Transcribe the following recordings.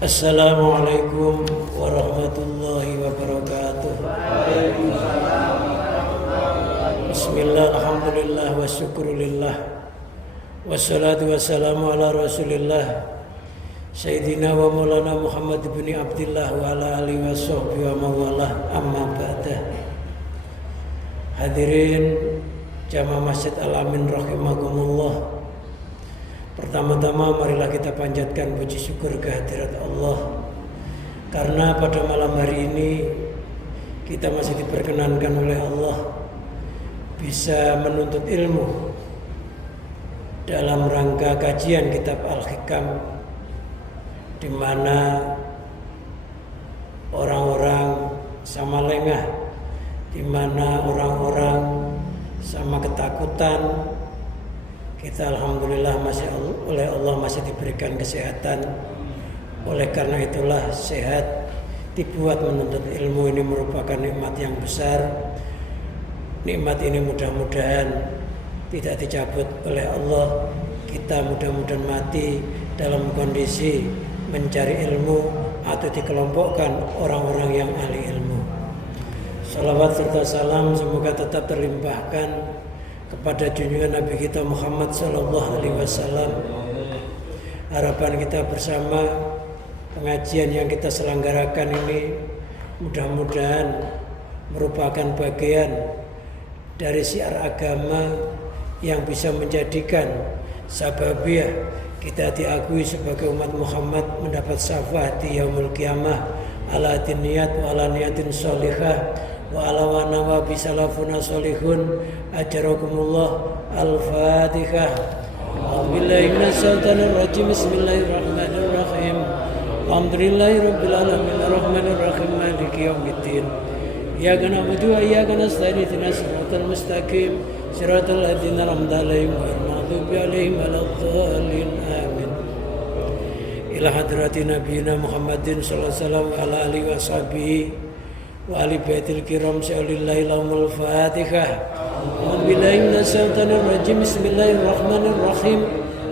Assalamualaikum warahmatullahi wabarakatuh. Bismillah, alhamdulillah, wa syukurulillah, wassalatu wassalamu ala rasulillah Sayyidina wa maulana Muhammad bin Abdillah wa ala alihi wa sahbihi wa mawalah, amma ba'dah. Hadirin jamaah Masjid Al-Amin rahimakumullah. Pertama-tama marilah kita panjatkan puji syukur kehadirat Allah, karena pada malam hari ini kita masih diperkenankan oleh Allah bisa menuntut ilmu dalam rangka kajian kitab Al-Hikam, di mana orang-orang sama lengah, di mana orang-orang sama ketakutan. Kita alhamdulillah masih oleh Allah masih diberikan kesehatan. Oleh karena itulah sehat dibuat menuntut ilmu ini merupakan nikmat yang besar. Nikmat ini mudah-mudahan tidak dicabut oleh Allah. Kita mudah-mudahan mati dalam kondisi mencari ilmu atau dikelompokkan orang-orang yang ahli ilmu. Salawat serta salam semoga tetap terlimpahkan kepada junjungan Nabi kita Muhammad sallallahu alaihi wasallam. Harapan kita bersama pengajian yang kita selenggarakan ini mudah-mudahan merupakan bagian dari syiar agama yang bisa menjadikan sababiah kita diakui sebagai umat Muhammad mendapat syafaat di yaumul qiyamah ala niyat wa ala niyatin sholihah wa ala wa nawa bisalafuna sholihun ajarakumullah. Al-Fatihah. A'udzubillahi minasyaitonir rajim. Bismillahirrahmanirrahim. Alhamdulillahirabbil alamin arrahmanir rahim maliki yaumiddin. Iyyaka na'budu wa iyyaka nasta'in ihdinas siratal mustaqim siratal ladzina an'amta 'alaihim ghairil maghdubi 'alaihim waladdallin. Amin. Ila hadratin nabiyina Muhammadin sallallahu alaihi wasallam wa ala alihi washabihi wa ali baitil kiram sa'alillahi lahumul fatihah. A'udzubillahi minasyaitonir rajim. Bismillahirrahmanirrahim.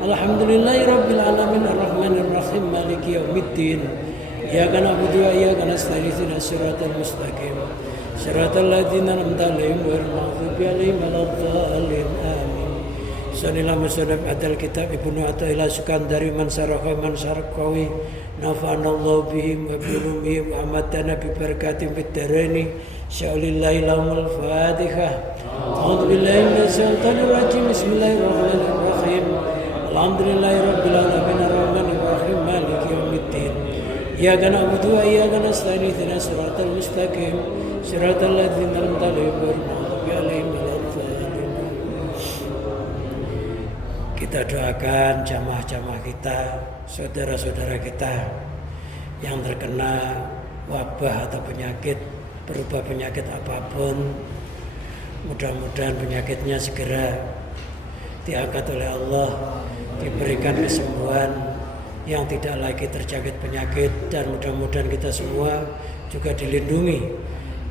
Alhamdulillahi rabbil alamin arrahmanir rahim maliki yaumiddin. Iyyaka na'budu wa iyyaka nasta'in ihdinas siratal mustaqim siratal ladzina an'amta 'alaihim ghairil maghdubi 'alaihim waladdallin. Amin. Sanillah musannaf adal kitab Ibnu Athaillah Sukandari man saraka man sarqawi nafa'anallahu bihim wa bilumihim wa amatana bi barakatim fid dharaini sya'alillahi lahumul fatihah. A'udzubillahi minasyaitonir rajim. Bismillahirrahmanirrahim. Alhamdulillahirabbil alamin arrahmanir rahim maliki yaumiddin. Iyyaka na'budu wa iyyaka nasta'in ihdinas siratal mustaqim siratal ladzina an'amta 'alaihim ghairil maghdubi 'alaihim waladdallin. Kita doakan jamaah-jamaah kita, saudara-saudara kita yang terkena wabah atau penyakit, berupa penyakit apapun. Mudah-mudahan penyakitnya segera diangkat oleh Allah, diberikan kesembuhan yang tidak lagi terjangkit penyakit, dan mudah-mudahan kita semua juga dilindungi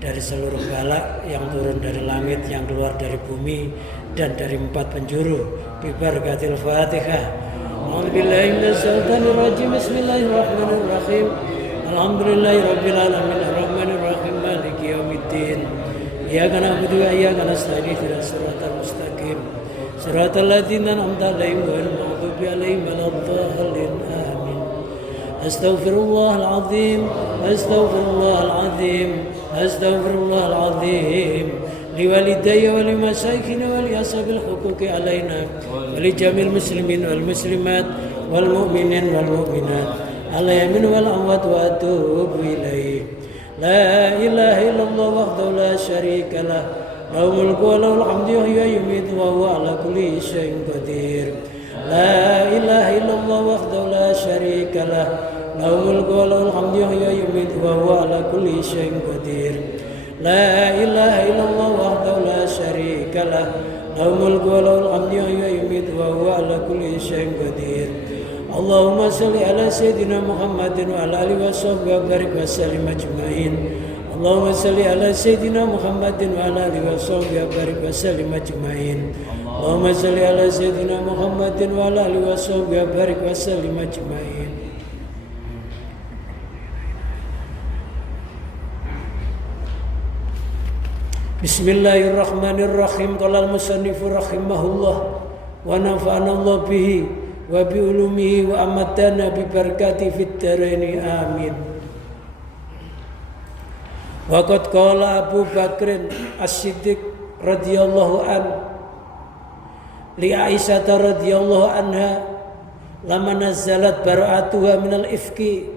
dari seluruh bala yang turun dari langit, yang keluar dari bumi, dan dari 4 penjuru. Bi barakatil Fatihah. A'udzubillahi minasyaitonir rajim. Bismillahirrahmanirrahim. Alhamdulillahirabbil alamin arrahmanir rahim maliki yaumiddin. Iyyaka na'budu wa iyyaka nasta'in ihdinas siratal mustaqim siratal ladzina an'amta 'alaihim ghairil maghdubi 'alaihim waladdallin. Amin. Astaghfirullahal azim. Astaghfirullahal azim. Astaghfirullahal azim. Liwalidayya wa limasyayikhina wa li ashabil huquqi alaina wa li jamil muslimin wal muslimat wal mu'minin wal mu'minat al yamin wal amwat wa atubu ilaih. La ilaha illallah wahdahu la syarika lah, lahul mulku wa lahul hamdu wa huwa yumiitu wa huwa ala kulli syai'in qadir. La ilaha illallah wahdahu la syarika lah, lahul mulku wa lahul hamdu wa huwa yumiitu wa huwa ala kulli syai'in qadir. La ilaha illallah wahdahu la syarika lah, lahul mulku wa lahul hamdu wa huwa yumiitu wa huwa ala kulli syai'in qadir. Allahumma salli ala sayyidina Muhammadin wa ala alihi wa sahbihi wa barik wa sallim ajma'in. Allahumma salli ala sayyidina Muhammadin wa ala alihi wa sahbihi wa barik wa sallim ajma'in. Allahumma salli ala sayyidina Muhammadin wa ala alihi wa sahbihi wa barik wa sallim ajma'in. Bismillahirrahmanirrahim. Qala al-musannifu rahimahullah wa nafa'ana Allah bihi wa bi ulumihi wa amatana bi barakati fid dharaini amin. Wa qad qala Abu Bakr As-Siddiq radhiyallahu an li Aisyah radhiyallahu anha lama nazalat bara'atuha minal ifki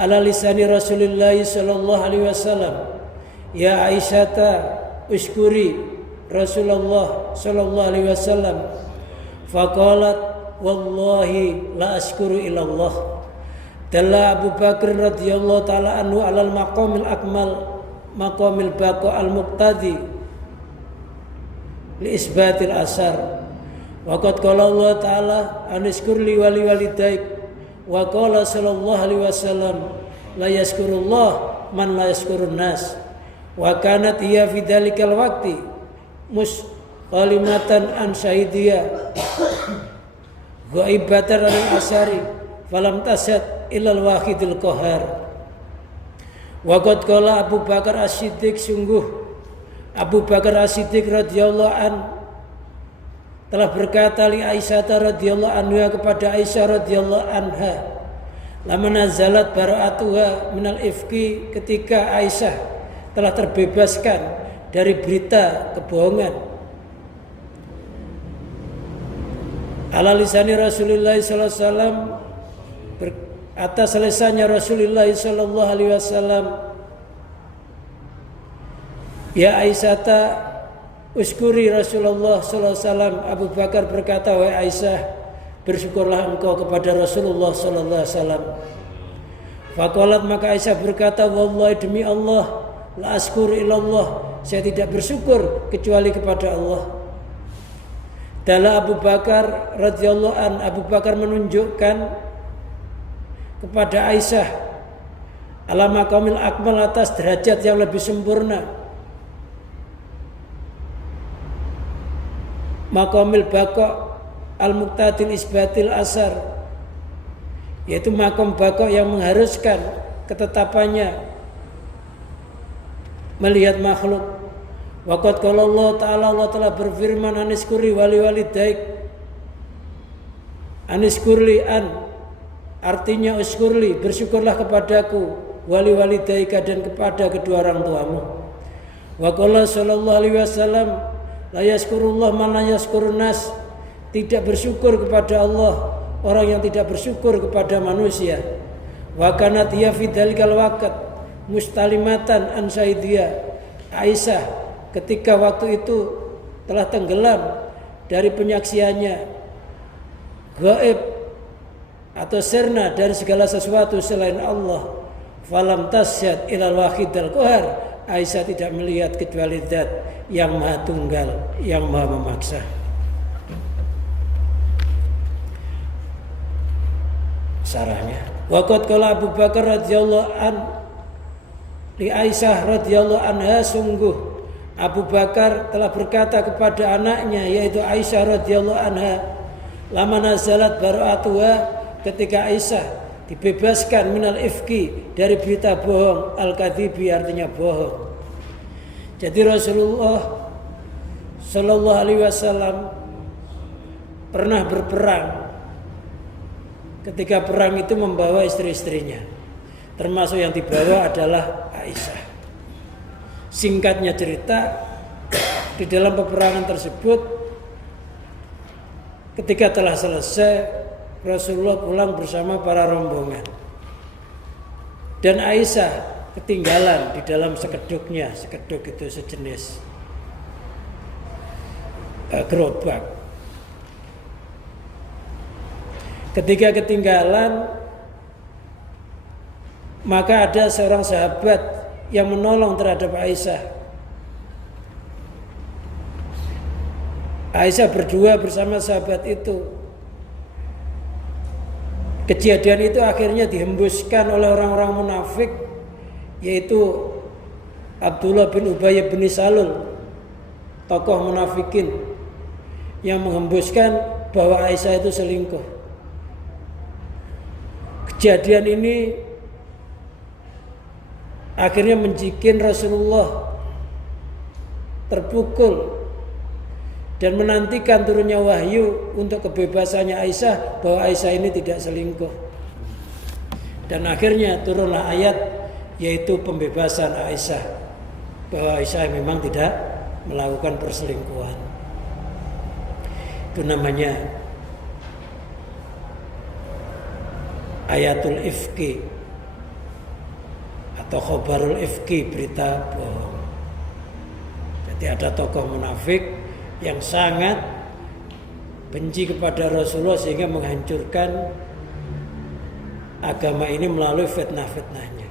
ala lisani Rasulullah sallallahu alaihi wasallam. Ya Aisyata uskuri Rasulullah sallallahu alaihi wasallam. Faqalat wallahi la askuru illallah. Dalla Abu Bakr radhiyallahu taala anhu alal maqamil akmal maqamil baqa al muqtadi li isbatil asar. Wa qad qala Allah taala aniskur li wali walidaik wa qala sallallahu alaihi wasallam la yaskurullah man la yaskurun nas. Wa kanat hiya fi dzalikal waqti kalimatan an syahidiyah ghaibatan al asari falam tasad ilal wahidil qahar. Wa qad qala Abu Bakar As-Siddiq, sungguh Abu Bakar As-Siddiq radhiyallahu an telah berkata li Aisyah radhiyallahu anha kepada Aisyah radhiyallahu anha lama nazalat bara'atuha minal ifki, ketika Aisyah telah terbebaskan dari berita kebohongan ala lisani Rasulullah sallallahu alaihi wasallam, atas lisannya Rasulullah sallallahu alaihi wasallam. Ya Aisyata uskuri Rasulullah sallallahu alaihi wasallam. Abu Bakar berkata, wahai Aisyah, bersyukurlah engkau kepada Rasulullah sallallahu alaihi wasallam. Faqalat, maka Aisyah berkata, wallahi demi Allah, la askuru illallah, saya tidak bersyukur kecuali kepada Allah. Dalla Abu Bakar radhiyallahu an, Abu Bakar menunjukkan kepada Aisyah ala maqamil akmal, atas derajat yang lebih sempurna, maqamil baqa al muqtadil isbatil asar, yaitu maqam baqa yang mengharuskan ketetapannya melihat makhluk. Waqad qala Allah taala, Allah telah berfirman, aniskuri wali walidaik, aniskurli an, artinya uskurli, bersyukurlah kepadaku, wali walidaika, dan kepada kedua orang tuamu. Wa qala sallallahu alaihi wasallam, la yaskurullah man la yaskurun nas, tidak bersyukur kepada Allah orang yang tidak bersyukur kepada manusia. Wa kanat hiya fi dzalikal waqt mustalimatan an saidiyah, Aisyah ketika waktu itu telah tenggelam dari penyaksiannya, gaib atau sirna dari segala sesuatu selain Allah. Falam tasyad ilal wahidal qahar, Aisyah tidak melihat kecuali zat yang maha tunggal, yang maha memaksa. Sarahnya, waqad qala Abu Bakar radhiyallahu an li Aisyah radhiyallahu anha, sungguh Abu Bakar telah berkata kepada anaknya yaitu Aisyah radhiyallahu anha, lama nazalat bara'atuha, ketika Aisyah dibebaskan minal ifki, dari berita bohong, al-kadhibi artinya bohong. Jadi Rasulullah sallallahu alaihi wasallam pernah berperang. Ketika perang itu membawa istri-istrinya, termasuk yang dibawa adalah Aisyah. Singkatnya cerita, di dalam peperangan tersebut ketika telah selesai, Rasulullah pulang bersama para rombongan, dan Aisyah ketinggalan di dalam sekeduknya. Sekeduk itu sejenis gerobak. Ketika ketinggalan, maka ada seorang sahabat yang menolong terhadap Aisyah. Aisyah berdua bersama sahabat itu. Kejadian itu akhirnya dihembuskan oleh orang-orang munafik, yaitu Abdullah bin Ubay bin Salul, tokoh munafikin, yang menghembuskan bahwa Aisyah itu selingkuh. Kejadian ini akhirnya menjikin Rasulullah terpukul dan menantikan turunnya wahyu untuk kebebasannya Aisyah, bahwa Aisyah ini tidak selingkuh. Dan akhirnya turunlah ayat yaitu pembebasan Aisyah, bahwa Aisyah memang tidak melakukan perselingkuhan. Itu namanya ayatul ifki atau khobarul ifki, berita bohong. Jadi ada tokoh munafik yang sangat benci kepada Rasulullah sehingga menghancurkan agama ini melalui fitnah-fitnahnya.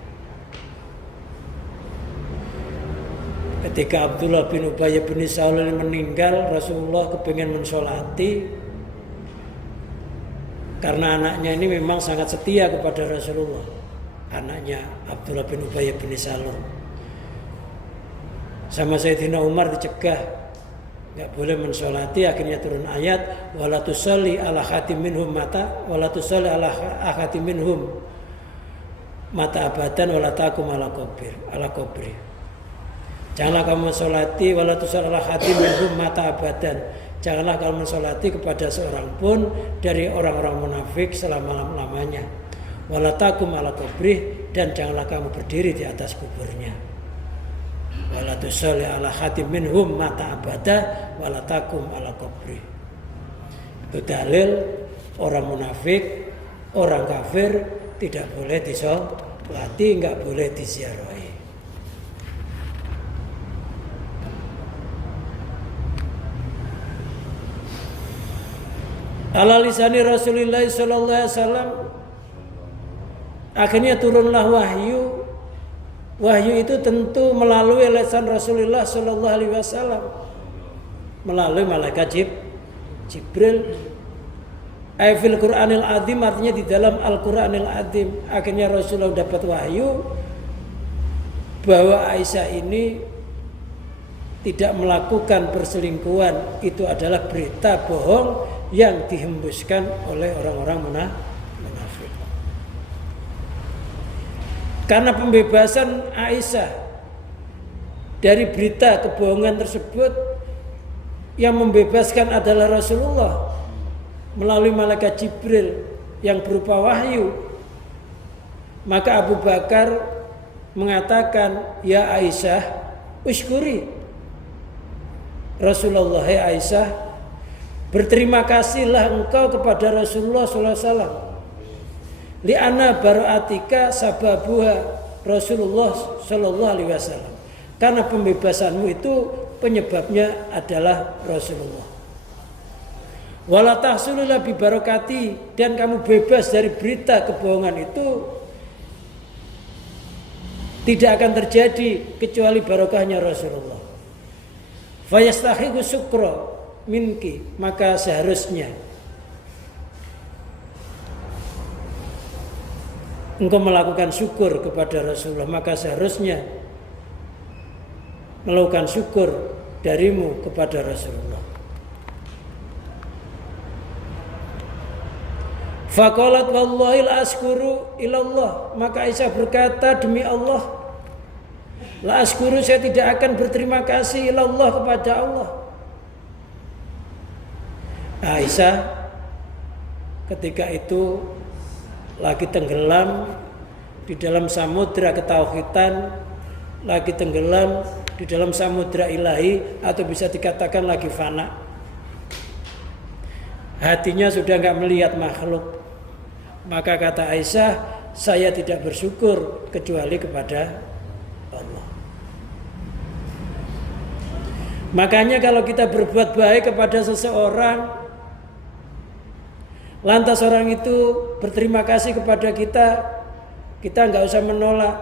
Ketika Abdullah bin Ubay bin Salul meninggal, Rasulullah kepingin mensolati karena anaknya ini memang sangat setia kepada Rasulullah. Anaknya Abdullah bin Ubay bin Salul sama Sayyidina Umar dicegah, nggak boleh mensolati. Akhirnya turun ayat wala tusalli ala khatim minhum mata wala tusalli ala khatim minhum mata abadan wala taqum ala qabri. Janganlah kamu mensolati wala tusalli ala khatim minhum mata abadan. Janganlah kamu mensolati kepada seorang pun dari orang-orang munafik selama-lamanya. Wala taqum ala qabri, dan janganlah kamu berdiri di atas kuburnya. Wala tusalli ala khatim minhum mata abada wala taqum ala qabri. Itu dalil orang munafik, orang kafir tidak boleh disolati, enggak boleh diziarahi. Ala lisani Rasulullah sallallahu alaihi wasallam, akhirnya turunlah wahyu. Wahyu itu tentu melalui lisan Rasulullah sallallahu alaihi wasallam, melalui malaikat Jibril. Fil Qur'anil Azim, artinya di dalam Al-Qur'anil Azim. Akhirnya Rasulullah dapat wahyu bahwa Aisyah ini tidak melakukan perselingkuhan. Itu adalah berita bohong yang dihembuskan oleh orang-orang munafik. Karena pembebasan Aisyah dari berita kebohongan tersebut, yang membebaskan adalah Rasulullah melalui malaikat Jibril yang berupa wahyu. Maka Abu Bakar mengatakan, ya Aisyah, usyukuri. Rasulullah, ya Aisyah, berterima kasihlah engkau kepada Rasulullah SAW. Li'anna bara'atika sababuha Rasulullah sallallahu alaihi wasallam. Karena pembebasanmu itu penyebabnya adalah Rasulullah. Wala tahsulula bi barakati, dan kamu bebas dari berita kebohongan itu tidak akan terjadi kecuali barokahnya Rasulullah. Fayastahiqu syukra minki, maka seharusnya engkau melakukan syukur kepada Rasulullah, maka seharusnya melakukan syukur darimu kepada Rasulullah. Faqalat wallahi la askuru ilallah, maka Aisyah berkata, demi Allah, la askuru, saya tidak akan berterima kasih ilallah, kepada Allah. Aisyah ketika itu lagi tenggelam di dalam samudra ketauhidan, lagi tenggelam di dalam samudra ilahi, atau bisa dikatakan lagi fana. Hatinya sudah enggak melihat makhluk. Maka kata Aisyah, saya tidak bersyukur kecuali kepada Allah. Makanya kalau kita berbuat baik kepada seseorang, lantas orang itu berterima kasih kepada kita, kita nggak usah menolak.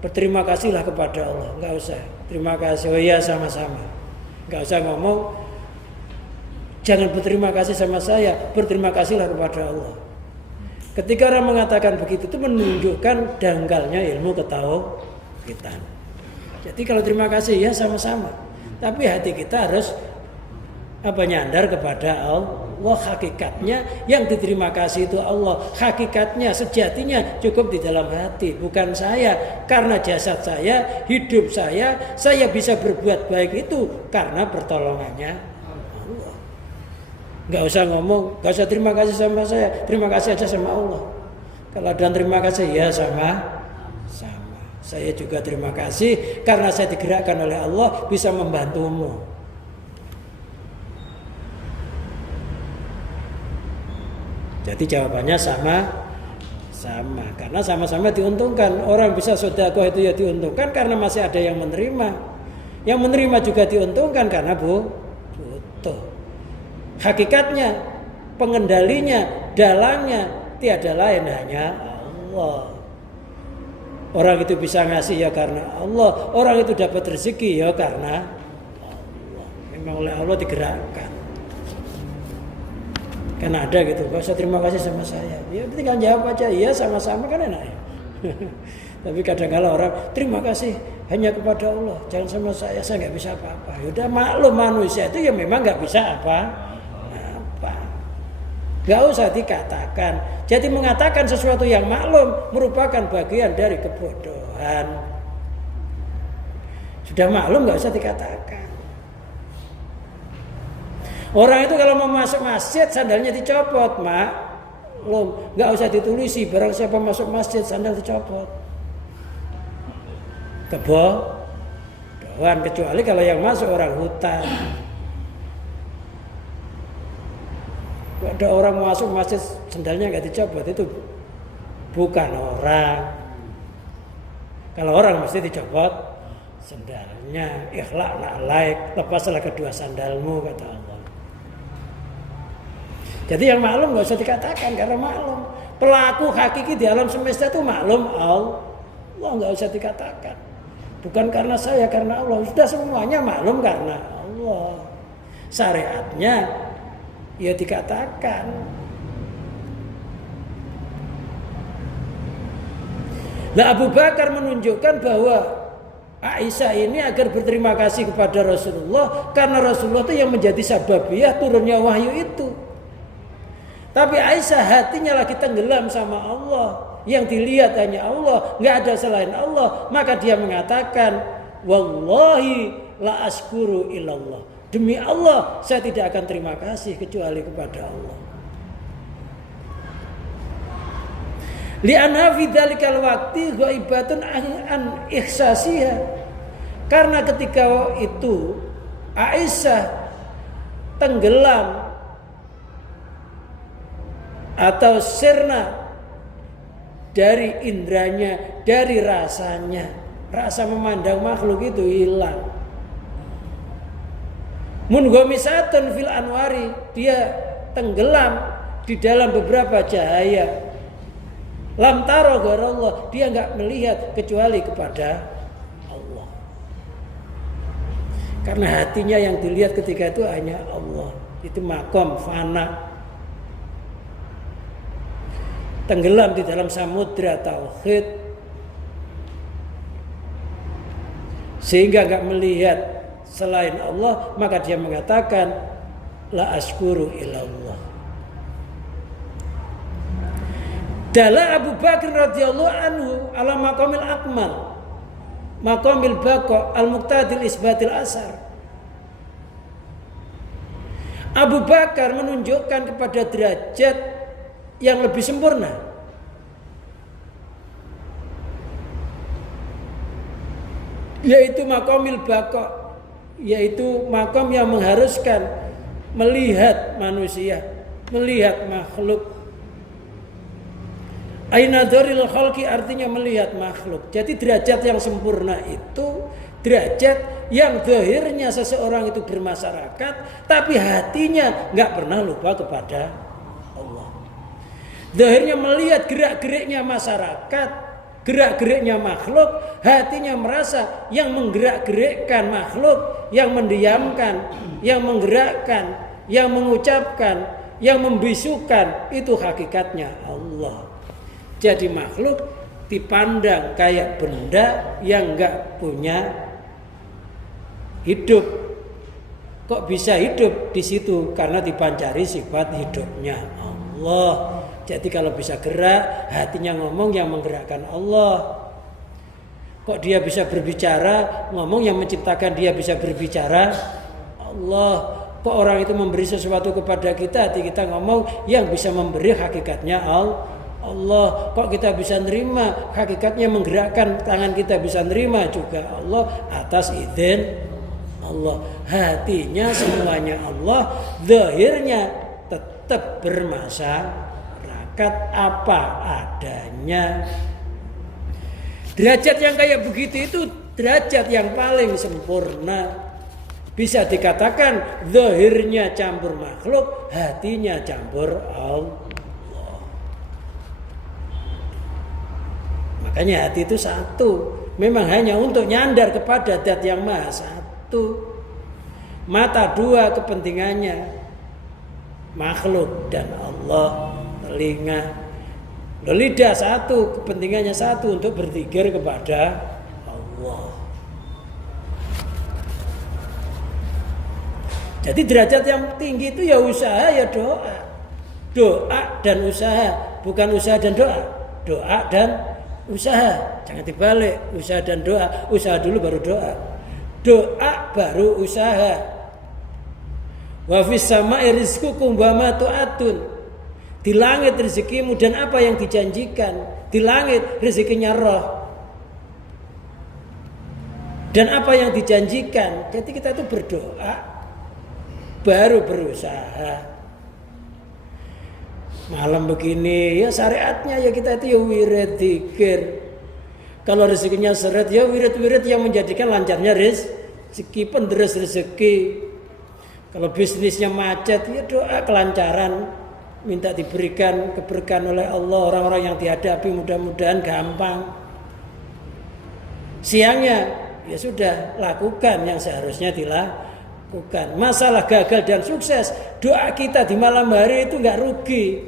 Berterima kasihlah kepada Allah, nggak usah. Terima kasih, oh iya sama-sama. Nggak usah ngomong, jangan berterima kasih sama saya, berterima kasihlah kepada Allah. Ketika orang mengatakan begitu, itu menunjukkan dangkalnya ilmu ketauhidan. Jadi kalau terima kasih ya sama-sama, tapi hati kita harus nyandar kepada Allah. Allah hakikatnya yang diterima kasih itu Allah. Hakikatnya, sejatinya cukup di dalam hati, bukan saya. Karena jasad saya, hidup saya bisa berbuat baik itu karena pertolongannya Allah. Gak usah ngomong, gak usah terima kasih sama saya, terima kasih aja sama Allah. Kalau ada terima kasih ya sama. Saya juga terima kasih karena saya digerakkan oleh Allah bisa membantumu. Jadi jawabannya sama karena sama-sama diuntungkan. Orang bisa sedekah itu ya diuntungkan karena masih ada yang menerima. Yang menerima juga diuntungkan karena butuh. Hakikatnya, pengendalinya, dalangnya tiada lain hanya Allah. Orang itu bisa ngasih ya karena Allah. Orang itu dapat rezeki ya karena Allah. Memang oleh Allah digerakkan. Kan ada gitu, gak usah terima kasih sama saya. Ya tinggal jawab aja, iya sama-sama kan enak ya. Tapi kadang-kadang orang terima kasih hanya kepada Allah, jangan sama saya nggak bisa apa-apa. Yaudah maklum manusia itu ya memang nggak bisa apa-apa. Gak usah dikatakan. Jadi mengatakan sesuatu yang maklum merupakan bagian dari kebodohan. Sudah maklum gak usah dikatakan. Orang itu kalau mau masuk masjid sandalnya dicopot, maklum. Gak usah ditulisi barang siapa masuk masjid sandal dicopot. Kebodohan, kecuali kalau yang masuk orang hutan. Ada orang masuk masjid sendalnya nggak dicopot, itu bukan orang. Kalau orang mesti dicopot sendalnya. Ikhlaq na'laik, lepaslah kedua sandalmu kata Allah. Jadi yang maklum nggak usah dikatakan karena maklum. Pelaku hakiki di alam semesta itu maklum Allah, nggak usah dikatakan. Bukan karena saya, karena Allah. Sudah semuanya maklum karena Allah. Syariatnya ya dikatakan. Nah, Abu Bakar menunjukkan bahwa Aisyah ini agar berterima kasih kepada Rasulullah karena Rasulullah itu yang menjadi sababiyah turunnya wahyu itu. Tapi Aisyah hatinya lagi tenggelam sama Allah, yang dilihat hanya Allah, nggak ada selain Allah. Maka dia mengatakan, wallahi la askuru illallah. Demi Allah, saya tidak akan terima kasih kecuali kepada Allah. Li'anna fi dzalikal waqti ghaibatun an ihsasiha. Karena ketika itu Aisyah tenggelam atau sirna dari indranya, dari rasanya. Rasa memandang makhluk itu hilang. Munghamisatun fil anwari, dia tenggelam di dalam beberapa cahaya. Lam taro ghairallah, dia enggak melihat kecuali kepada Allah. Karena hatinya yang dilihat ketika itu hanya Allah. Itu makom fana. Tenggelam di dalam samudra tauhid sehingga enggak melihat selain Allah, maka dia mengatakan la askuru ilallah. Dala Abu Bakar radhiyallahu anhu ala maqamil akmal, maqamil baqa al-muqtadil isbatil asar. Abu Bakar menunjukkan kepada derajat yang lebih sempurna, yaitu maqamil baqa, yaitu maqam yang mengharuskan melihat manusia, melihat makhluk. Ainadharil khalqi artinya melihat makhluk. Jadi derajat yang sempurna itu derajat yang zahirnya seseorang itu bermasyarakat, tapi hatinya nggak pernah lupa kepada Allah. Zahirnya melihat gerak-geriknya masyarakat, gerak-geriknya makhluk, hatinya merasa yang menggerak-gerikkan makhluk, yang mendiamkan, yang menggerakkan, yang mengucapkan, yang membisukan, itu hakikatnya Allah. Jadi makhluk dipandang kayak benda yang enggak punya hidup. Kok bisa hidup di situ? Karena dipancari sifat hidupnya Allah. Jadi kalau bisa gerak, hatinya ngomong yang menggerakkan Allah. Kok dia bisa berbicara, ngomong yang menciptakan dia bisa berbicara Allah. Kok orang itu memberi sesuatu kepada kita, hati kita ngomong yang bisa memberi hakikatnya Allah. Kok kita bisa nerima, hakikatnya menggerakkan tangan kita bisa nerima juga Allah atas izin Allah. Hatinya semuanya Allah, zahirnya tetap bermasyarakat apa adanya. Derajat yang kayak begitu itu derajat yang paling sempurna. Bisa dikatakan zahirnya campur makhluk, hatinya campur Allah. Makanya hati itu satu. Memang hanya untuk nyandar kepada zat yang maha satu. Mata dua kepentingannya, makhluk dan Allah. Telinga, lidah satu kepentingannya satu untuk berzikir kepada Allah. Jadi derajat yang tinggi itu ya usaha ya doa. Doa dan usaha, bukan usaha dan doa. Doa dan usaha, jangan dibalik. Usaha dan doa, usaha dulu baru doa. Doa baru usaha. Wa fis sama'i rizqukum wa ma tu'atun. Di langit rezekimu dan apa yang dijanjikan. Di langit rezekinya roh. Dan apa yang dijanjikan. Jadi kita itu berdoa baru berusaha. Malam begini ya syariatnya ya kita itu ya wirid dzikir. Kalau rezekinya seret ya wirid-wirid yang menjadikan lancarnya rezeki, penderes rezeki. Kalau bisnisnya macet ya doa kelancaran, minta diberikan keberkahan oleh Allah. Orang-orang yang dihadapi mudah-mudahan gampang. Siangnya ya sudah lakukan yang seharusnya dilakukan. Masalah gagal dan sukses, doa kita di malam hari itu enggak rugi.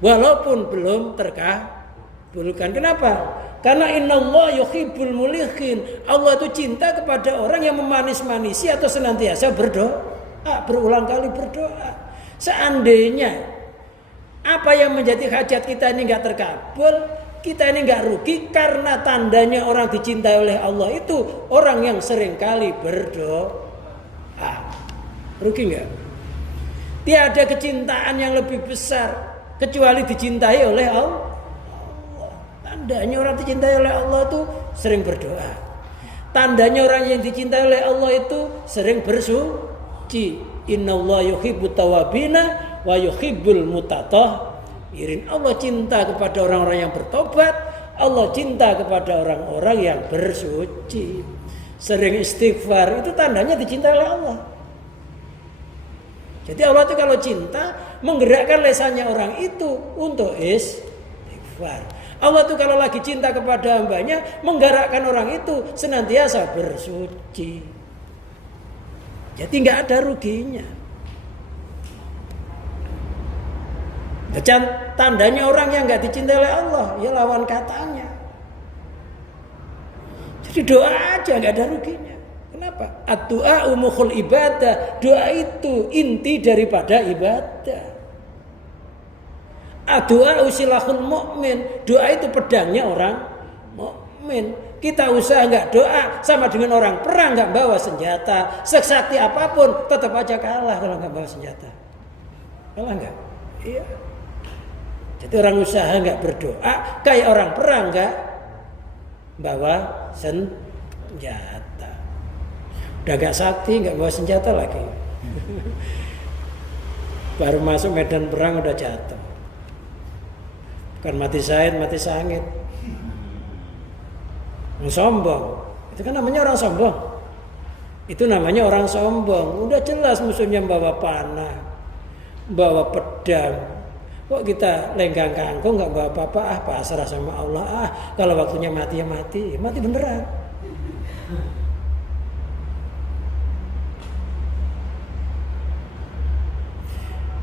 Walaupun belum terkabulkan. Kenapa? Karena innallaha yuhibbul mulihin. Allah itu cinta kepada orang yang memanis-manisi atau senantiasa berdoa, berulang kali berdoa. Seandainya apa yang menjadi hajat kita ini enggak terkabul, kita ini enggak rugi karena tandanya orang dicintai oleh Allah itu orang yang sering kali berdoa. Rugi enggak? Tiada kecintaan yang lebih besar kecuali dicintai oleh Allah. Tandanya orang dicintai oleh Allah itu sering berdoa. Tandanya orang yang dicintai oleh Allah itu sering bersuci. Innallaha yuhibbut tawwabina wa yuhibbul mutatahhirin. Allah cinta kepada orang-orang yang bertobat. Allah cinta kepada orang-orang yang bersuci. Sering istighfar itu tandanya dicintai oleh Allah. Jadi Allah itu kalau cinta menggerakkan lesannya orang itu untuk istighfar. Allah itu kalau lagi cinta kepada hambanya menggerakkan orang itu senantiasa bersuci. Jadi nggak ada ruginya. Tandanya orang yang nggak dicintai oleh Allah ya lawan katanya. Jadi doa aja nggak ada ruginya. Kenapa? Ad-du'a mukhul ibadah. Doa itu inti daripada ibadah. Ad-du'a usilahul mu'min. Doa itu pedangnya orang mukmin. Kita usaha enggak doa sama dengan orang perang enggak bawa senjata. Seksakti apapun tetap aja kalah kalau enggak bawa senjata. Kalah enggak? Iya. Jadi orang usaha enggak berdoa kayak orang perang enggak bawa senjata. Udah enggak sakti enggak bawa senjata lagi. Baru masuk medan perang udah jatuh. Bukan mati syahid, mati sangit. Sombong. Itu kan namanya orang sombong. Itu namanya orang sombong. Udah jelas musuhnya bawa panah, bawa pedang. Kok kita lenggang kangkung nggak bawa apa-apa? Pasrah sama Allah. Kalau waktunya mati ya mati. Mati beneran.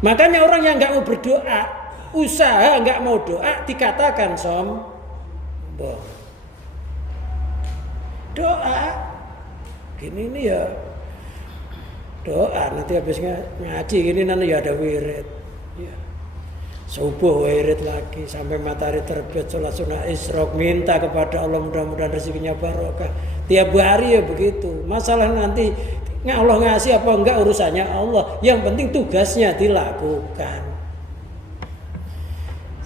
Makanya orang yang nggak mau berdoa, usaha nggak mau doa dikatakan sombong. Doa gini nih ya doa, nanti habis ngaji gini nanti ya ada wirid. Ya. Subuh wirid lagi sampai matahari terbit, sholat sunnah isyraq, minta kepada Allah mudah-mudahan rezekinya barokah. Tiap hari ya begitu. Masalah nanti Allah ngasih apa enggak urusannya Allah. Yang penting tugasnya dilakukan.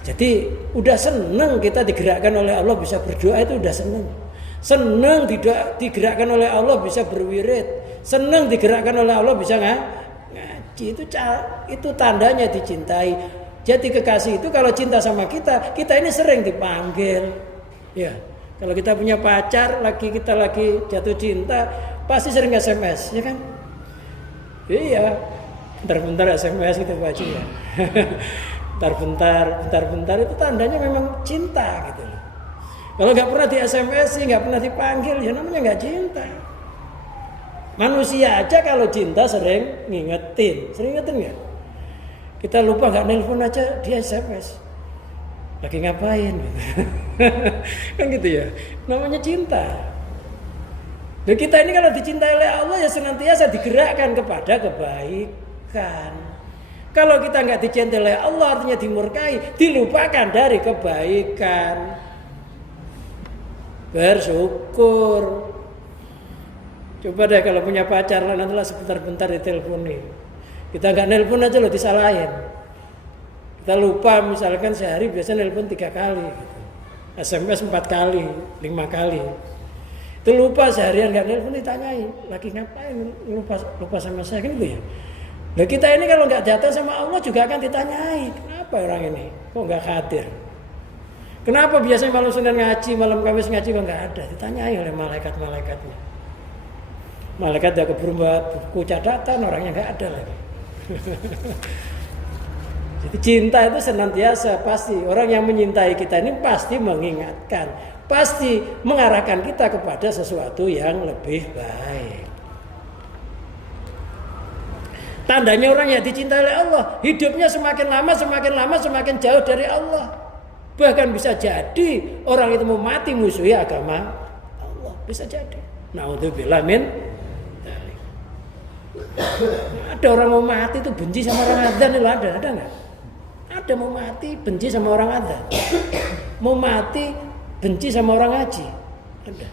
Jadi udah seneng kita digerakkan oleh Allah bisa berdoa, itu udah seneng. Seneng digerakkan oleh Allah bisa berwirid. Seneng digerakkan oleh Allah bisa ngaji. Itu tandanya dicintai. Jadi kekasih itu kalau cinta sama kita ini sering dipanggil. Ya, kalau kita punya pacar, kita lagi jatuh cinta, pasti sering SMS, ya kan? Iya, bentar-bentar SMS gitu Pak Haji ya. bentar-bentar itu tandanya memang cinta gitu loh. Kalau nggak pernah di SMS, nggak pernah dipanggil, ya namanya nggak cinta. Manusia aja kalau cinta sering ngingetin nggak? Kita lupa nggak nelpon aja dia SMS. Lagi ngapain? Kan gitu ya. Namanya cinta. Dan kita ini kalau dicintai oleh Allah ya senantiasa digerakkan kepada kebaikan. Kalau kita nggak dicintai oleh Allah artinya dimurkai, dilupakan dari kebaikan. Bersyukur. Coba deh kalau punya pacar nantilah sebentar-bentar diteleponi. Kita nggak nelpon aja loh disalahin. Kita lupa misalkan sehari biasa nelpon 3 kali, gitu. SMS 4 kali, 5 kali. Itu lupa seharian nggak nelpon ditanyain, lagi ngapain? Lupa sama saya kan gitu ya. Nah kita ini kalau nggak jatuh sama Allah juga akan ditanyai, kenapa orang ini kok nggak hadir? Kenapa biasanya malam Senin ngaji, malam Kamis ngaji kok nggak ada? Ditanyai oleh malaikat-malaikatnya. Malaikat udah keburu buat buku catatan, orangnya nggak ada lagi. Jadi cinta itu senantiasa pasti orang yang menyintai kita ini pasti mengingatkan, pasti mengarahkan kita kepada sesuatu yang lebih baik. Tandanya orang yang dicintai oleh Allah, hidupnya semakin lama semakin jauh dari Allah. Bahkan bisa jadi orang itu mau mati musuhi agama Allah, bisa jadi. Naudzubillah min. Ada orang mau mati itu benci sama orang adzan, ada nggak? Ada mau mati benci sama orang adzan, mau mati benci sama orang ngaji, ada.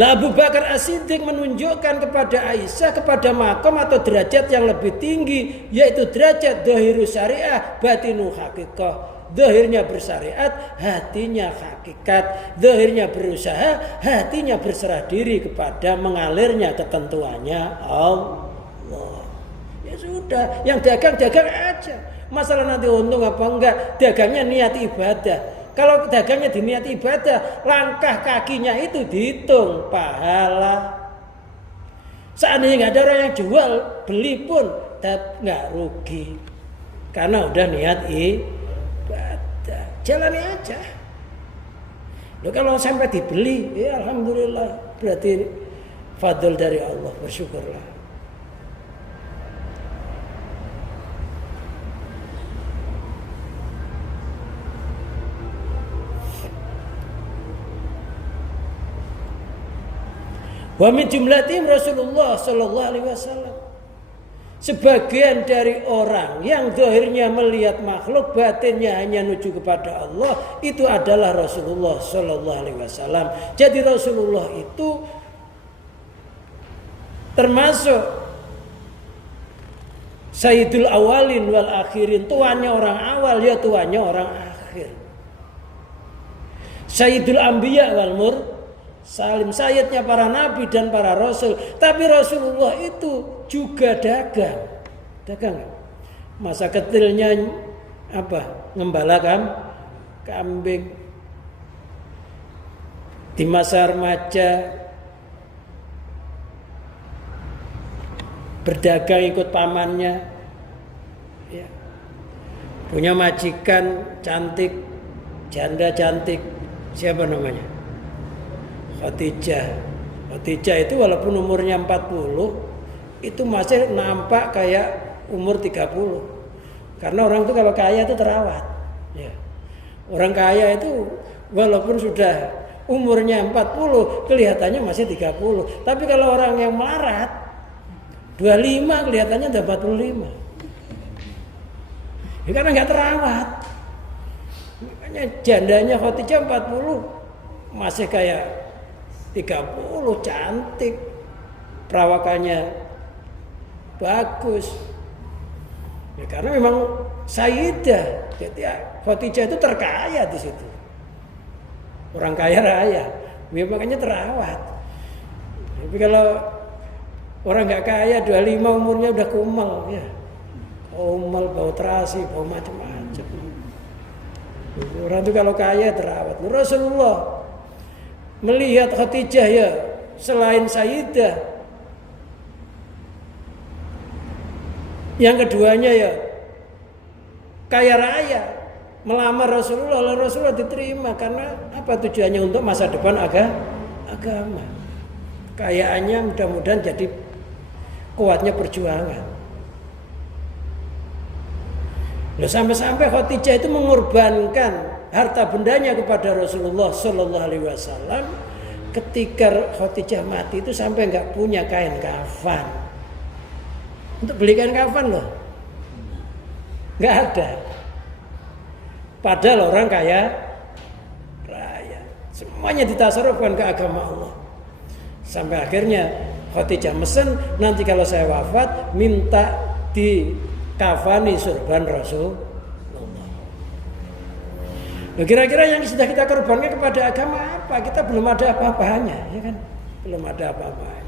Lah Abu Bakar As-Siddiq menunjukkan kepada Aisyah kepada makom atau derajat yang lebih tinggi, yaitu derajat dhahirus syariah batinu hakikah. Zahirnya bersyariat, hatinya hakikat. Zahirnya berusaha, hatinya berserah diri kepada mengalirnya ketentuannya Allah. Ya sudah, yang dagang aja. Masalah nanti untung apa enggak, dagangnya niat ibadah. Kalau dagangnya diniat ibadah, langkah kakinya itu dihitung pahala. Seandainya nggak ada orang yang jual, beli pun nggak rugi, karena udah niat ibadah. Jalani aja. Loh, kalau sampai dibeli, ya alhamdulillah, berarti fadl dari Allah, bersyukurlah. Wa min jumlatihim Rasulullah sallallahu alaihi wasallam. Sebagian dari orang yang zahirnya melihat makhluk, batinnya hanya menuju kepada Allah, itu adalah Rasulullah sallallahu alaihi wasallam. Jadi Rasulullah itu termasuk Sayyidul awalin wal akhirin, tuannya orang awal ya tuannya orang akhir. Sayyidul anbiya wal salim, sayyidnya para nabi dan para rasul. Tapi Rasulullah itu juga dagang gak? Masa kecilnya apa? Ngembala kambing. Di masa remaja berdagang ikut pamannya, ya. Punya majikan cantik, janda cantik. Siapa namanya? Khadijah itu walaupun umurnya 40 itu masih nampak kayak umur 30. Karena orang itu kalau kaya itu terawat. Ya. Orang kaya itu walaupun sudah umurnya 40 kelihatannya masih 30. Tapi kalau orang yang melarat 25 kelihatannya udah 45. Ya, karena nggak terawat. Makanya jandanya Khadijah 40 masih kayak 30, cantik, perawakannya bagus. Ya, karena memang Sayyidah, jadi Khadijah itu terkaya di situ. Orang kaya raya, ya, makanya terawat. Tapi kalau orang nggak kaya 25 umurnya udah kumel, ya, kumel, bau terasi, bau macam-macam. Orang itu kalau kaya terawat. Rasulullah melihat Khadijah ya selain Sayyidah, yang keduanya ya kaya raya, melamar Rasulullah, lalu Rasulullah diterima karena apa? Tujuannya untuk masa depan agama. Kayaannya mudah-mudahan jadi kuatnya perjuangan. Loh, sampai-sampai Khadijah itu mengorbankan harta bendanya kepada Rasulullah Shallallahu Alaihi Wasallam. Ketika Khadijah mati itu sampai nggak punya kain kafan untuk beli kain kafan loh, nggak ada. Padahal orang kaya raya, semuanya ditasarufkan ke agama Allah. Sampai akhirnya Khadijah mesen, nanti kalau saya wafat minta dikafani surban Rasulullah. Nah, kira-kira yang sudah kita korbankan kepada agama apa? Kita belum ada apa-apanya, ya kan? Belum ada apa-apanya.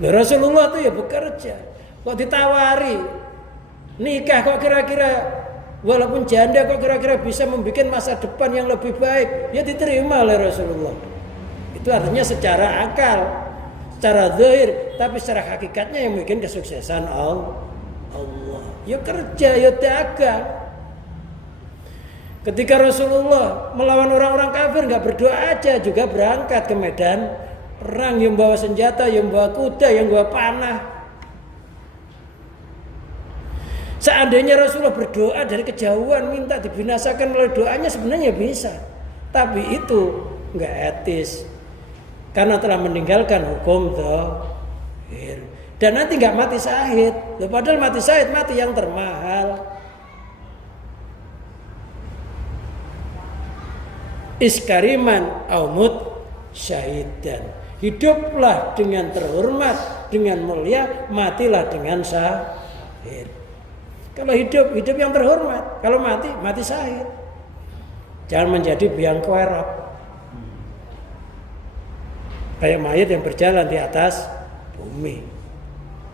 Nah, Rasulullah itu ya bekerja. Kok ditawari nikah, kok kira-kira walaupun janda kok kira-kira bisa membuat masa depan yang lebih baik, ya diterima oleh Rasulullah. Itu artinya secara akal, secara zahir, tapi secara hakikatnya yang bikin kesuksesan Allah. Ya kerja, ya dagang. Ketika Rasulullah melawan orang-orang kafir nggak berdoa aja, juga berangkat ke medan perang, yang bawa senjata, yang bawa kuda, yang bawa panah. Seandainya Rasulullah berdoa dari kejauhan minta dibinasakan melalui doanya, sebenarnya bisa. Tapi itu nggak etis, karena telah meninggalkan hukum zahir. Dan nanti nggak mati syahid. Padahal mati syahid mati yang termahal. Iskariman aumut syahidan. Hiduplah dengan terhormat, dengan mulia, matilah dengan syahid. Kalau hidup yang terhormat, kalau mati syahid. Jangan menjadi biang kerok. Kayak mayat yang berjalan di atas bumi.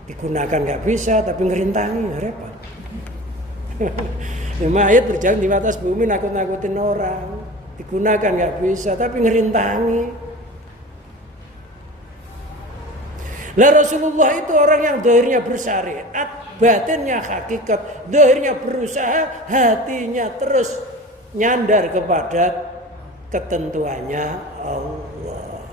Digunakan nggak bisa, tapi ngerintangi, repot. Mayat berjalan di atas bumi nakut-nakutin orang. Digunakan nggak bisa, tapi ngerintangi. Lah Rasulullah itu orang yang zahirnya bersyariat, batinnya hakikat, zahirnya berusaha, hatinya terus nyandar kepada ketentuannya Allah.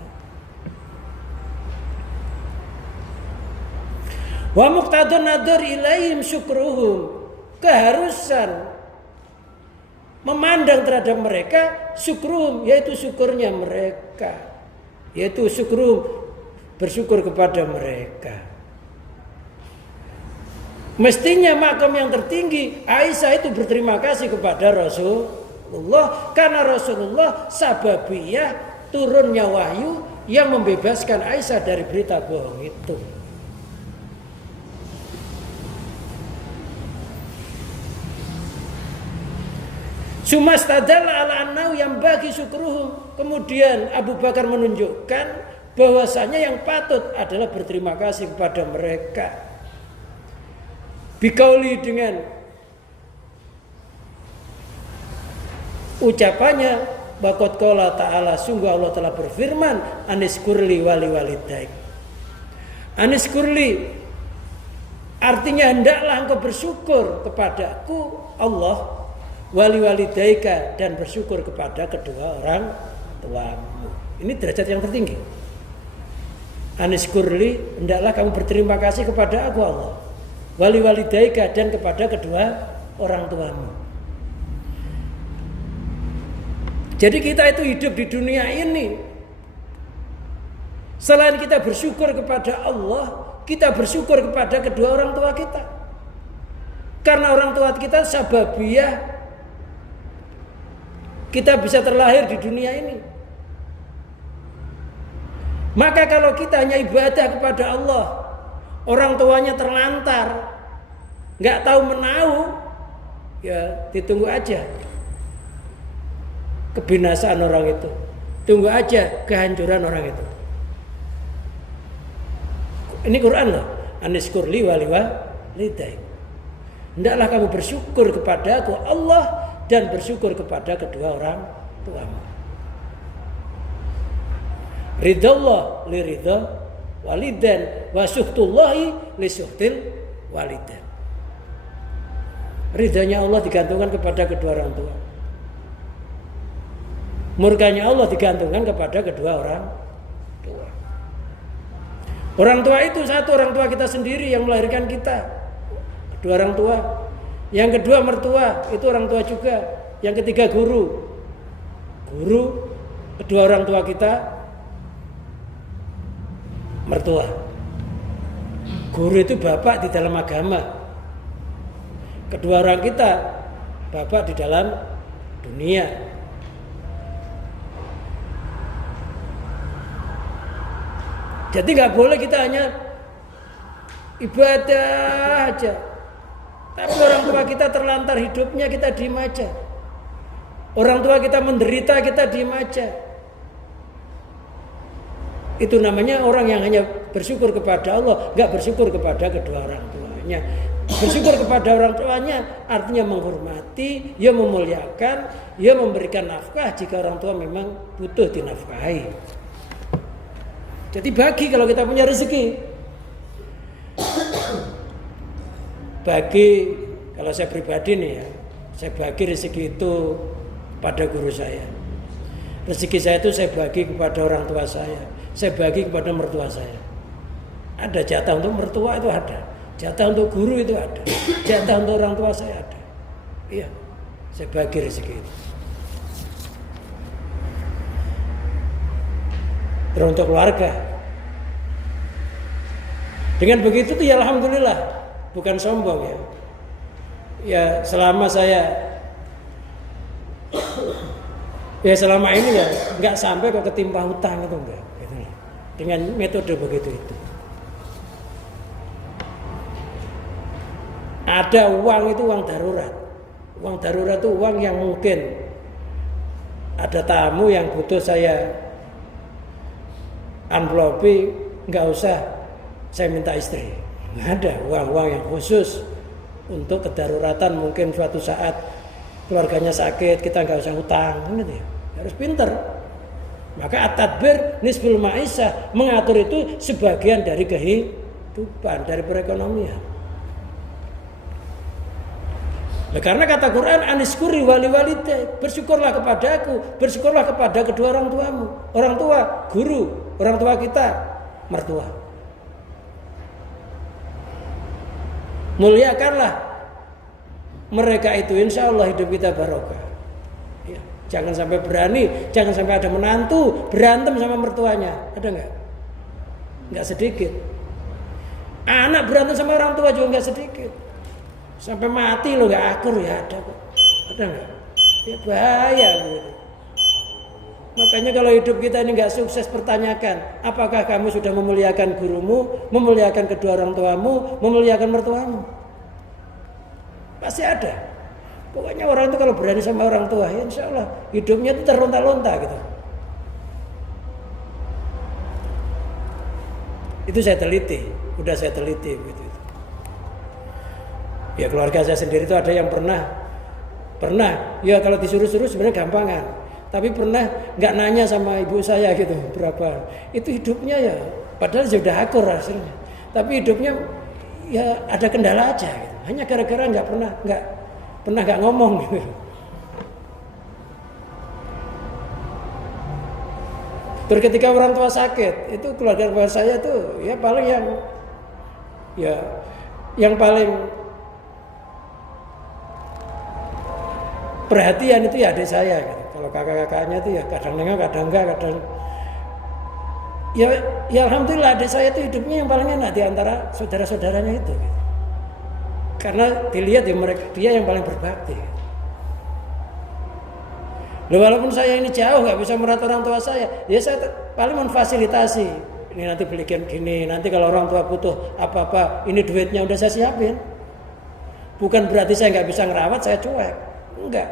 Wa muqtadun nadhar ilaihim syukruhum, keharusan memandang terhadap mereka syukruhum, yaitu syukurnya mereka, yaitu syukruhum, bersyukur kepada mereka. Mestinya makam yang tertinggi Aisyah itu berterima kasih kepada Rasulullah, karena Rasulullah sababiyah turunnya wahyu yang membebaskan Aisyah dari berita bohong itu. Sumastadalla ala annahu yang bagi syukruhum. Kemudian Abu Bakar menunjukkan bahwasanya yang patut adalah berterima kasih kepada mereka. Bikauli, dengan ucapannya, Baqad qala ta'ala, sungguh Allah telah berfirman, Aniskurli wali walidaik. Aniskurli artinya hendaklah engkau bersyukur kepadaku Allah, wali walidaika, dan bersyukur kepada kedua orang tuamu. Ini derajat yang tertinggi. Anishkurli, hendaklah kamu berterima kasih kepada aku Allah. Wali walidaika, dan kepada kedua orang tuamu. Jadi kita itu hidup di dunia ini, selain kita bersyukur kepada Allah, kita bersyukur kepada kedua orang tua kita. Karena orang tua kita sababiyah kita bisa terlahir di dunia ini. Maka kalau kita hanya ibadah kepada Allah, orang tuanya terlantar, nggak tahu menau, ya ditunggu aja kebinasaan orang itu, tunggu aja kehancuran orang itu. Ini Quran loh. Anishkurli wali walidaik. Hendaklah kamu bersyukur kepada aku Allah dan bersyukur kepada kedua orang tuamu. Ridallah li ridha walidan wa suhtullahi li suhtil walidan. Ridhanya Allah digantungkan kepada kedua orang tua. Murkanya Allah digantungkan kepada kedua orang tua. Orang tua itu satu, orang tua kita sendiri yang melahirkan kita. Kedua orang tua. Yang kedua mertua, itu orang tua juga. Yang ketiga guru. Guru, kedua orang tua kita mertua. Guru itu bapak di dalam agama. Kedua orang kita bapak di dalam dunia. Jadi nggak boleh kita hanya ibadah aja. Tapi orang tua kita terlantar hidupnya, kita diem aja. Orang tua kita menderita, kita diem aja. Itu namanya orang yang hanya bersyukur kepada Allah, nggak bersyukur kepada kedua orang tuanya. Bersyukur kepada orang tuanya artinya menghormati, ya memuliakan, ya memberikan nafkah jika orang tua memang butuh dinafkahi. Jadi bagi kalau kita punya rezeki. Bagi, kalau saya pribadi nih ya, saya bagi rezeki itu pada guru saya. Rezeki saya itu saya bagi kepada orang tua saya bagi kepada mertua saya. Ada jatah untuk mertua itu ada, jatah untuk guru itu ada, jatah untuk orang tua saya ada. Iya, saya bagi rezeki itu. Terus untuk keluarga. Dengan begitu tuh ya alhamdulillah, bukan sombong ya. Ya selama saya selama ini ya nggak sampai kok ketimpa hutang itu enggak. Gitu. Dengan metode begitu itu. Ada uang itu uang darurat. Uang darurat itu uang yang mungkin ada tamu yang butuh saya envelope, nggak usah saya minta istri. Nggak ada uang-uang yang khusus untuk kedaruratan, mungkin suatu saat keluarganya sakit, kita nggak usah hutang, gitu ya. Harus pinter. Maka at-tadbir nisful ma'isyah, mengatur itu sebagian dari kehidupan, dari perekonomian. Nah, karena kata Quran anishkuri wali walidai, bersyukurlah kepada aku, bersyukurlah kepada kedua orang tuamu. Orang tua, guru, orang tua kita, mertua. Muliakanlah mereka itu, insya Allah hidup kita barokah. Ya, jangan sampai berani, jangan sampai ada menantu berantem sama mertuanya. Ada nggak? Nggak sedikit. Anak berantem sama orang tua juga nggak sedikit. Sampai mati lo nggak akur ya ada kok. Ada nggak? Ya bahaya gitu. Makanya kalau hidup kita ini nggak sukses, pertanyakan, apakah kamu sudah memuliakan gurumu, memuliakan kedua orang tuamu, memuliakan mertuamu? Pasti ada. Pokoknya orang itu kalau berani sama orang tua, ya insya Allah hidupnya itu terlonta-lonta gitu. Itu saya teliti, udah saya teliti gitu. Ya keluarga saya sendiri itu ada yang pernah, ya kalau disuruh-suruh sebenarnya gampangan. Tapi pernah nggak nanya sama ibu saya gitu berapa itu hidupnya ya, padahal sudah akur hasilnya. Tapi hidupnya ya ada kendala aja gitu. Hanya gara-gara nggak pernah ngomong gitu. Terus ketika orang tua sakit, itu keluarga saya tuh ya paling yang paling perhatian itu ya adik saya gitu. Kalau kakak-kakaknya itu ya kadang nengok, kadang enggak, kadang ya alhamdulillah adik saya itu hidupnya yang paling enak di antara saudara-saudaranya itu gitu. Karena dilihat ya dia yang paling berbakti. Loh, walaupun saya ini jauh nggak bisa merawat orang tua saya, ya saya paling memfasilitasi. Ini nanti belikan gini, nanti kalau orang tua butuh apa-apa, ini duitnya udah saya siapin. Bukan berarti saya nggak bisa ngerawat, saya cuek. Enggak.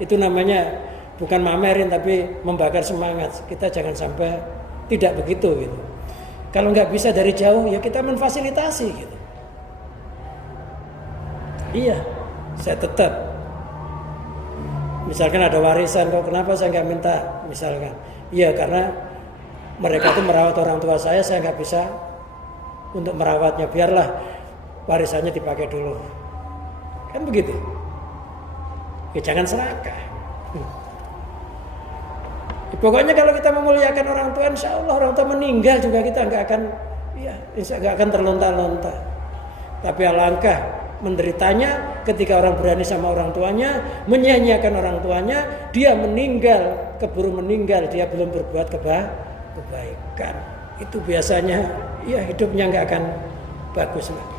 Itu namanya bukan mamerin tapi membakar semangat. Kita jangan sampai tidak begitu gitu. Kalau nggak bisa dari jauh ya kita memfasilitasi gitu. Iya, saya tetap. Misalkan ada warisan, kok kenapa saya nggak minta? Misalkan, iya karena mereka tuh merawat orang tua saya nggak bisa untuk merawatnya. Biarlah warisannya dipakai dulu. Kan begitu. Ya jangan serakah. Pokoknya kalau kita memuliakan orang tua, insya Allah orang tua meninggal juga kita nggak akan terlontar-lontar. Tapi alangkah menderitanya ketika orang berani sama orang tuanya, menyanyiakan orang tuanya, dia meninggal, keburu meninggal, dia belum berbuat kebaikan. Itu biasanya ya hidupnya nggak akan bagus lagi.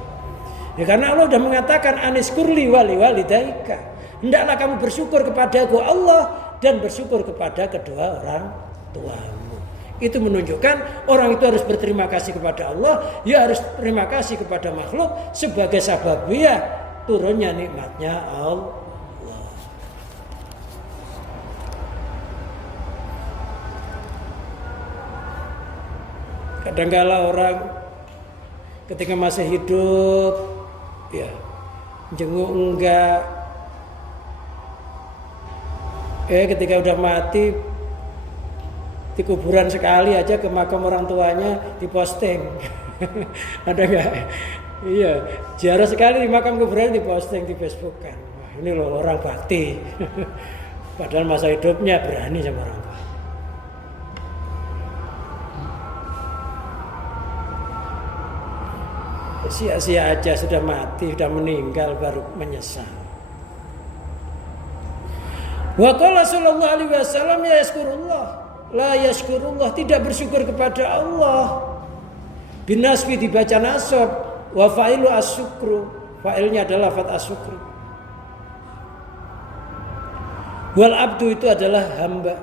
Ya karena Allah sudah mengatakan aniskurli wali walidaika. Hendaklah kamu bersyukur kepadaku Allah dan bersyukur kepada kedua orang tuamu. Itu menunjukkan orang itu harus berterima kasih kepada Allah, ya harus terima kasih kepada makhluk sebagai sababiyah turunnya nikmatnya Allah. Kadang-kala orang ketika masih hidup ya jenguk enggak, ketika udah mati di kuburan sekali aja ke makam orang tuanya diposting. Ada nggak? Iya, ziarah sekali di makam kuburan diposting di Facebook kan. Wah, ini loh orang bakti. Padahal masa hidupnya berani sama orang tua. Sia-sia aja, sudah mati, sudah meninggal baru menyesal. Wa qala sallallahu alaihi wasallam ya yaskurullah la yashkurullah, tidak bersyukur kepada Allah. Binasbi dibaca nasab, wa fa'ilu as-syukru, fa'ilnya adalah lafaz as-syukru. Wal abdu itu adalah hamba.